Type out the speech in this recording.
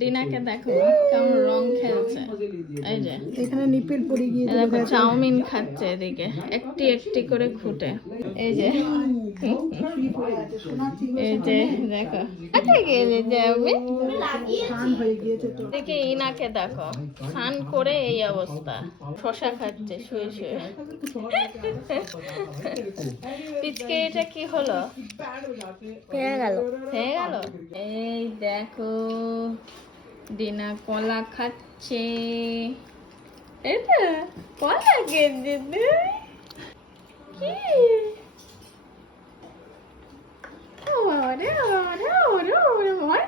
ডিনাকে দেখো কেমন রং খেলছে। এই যে এখানে নিপেল পড়ে গিয়ে দেখো চাউমিন খাচ্ছে এদিকে একটি একটি করে খুঁটে। এই যে এই যে দেখো কোথায় গেলে যাবে। হয়ে গিয়েছে তো। দেখে ইনাকে দেখো স্নান করে এই অবস্থা, শশা খাচ্ছে শুয়ে শুয়ে। পিচকে এটা কি হলো, হয়ে গেল। হয়ে গেল। এই দেখো ডিনা কলা খাচ্ছে। এটা কলা খেয়েছে তুই? কি ওরে ওরে ওরে ওরে, ভয়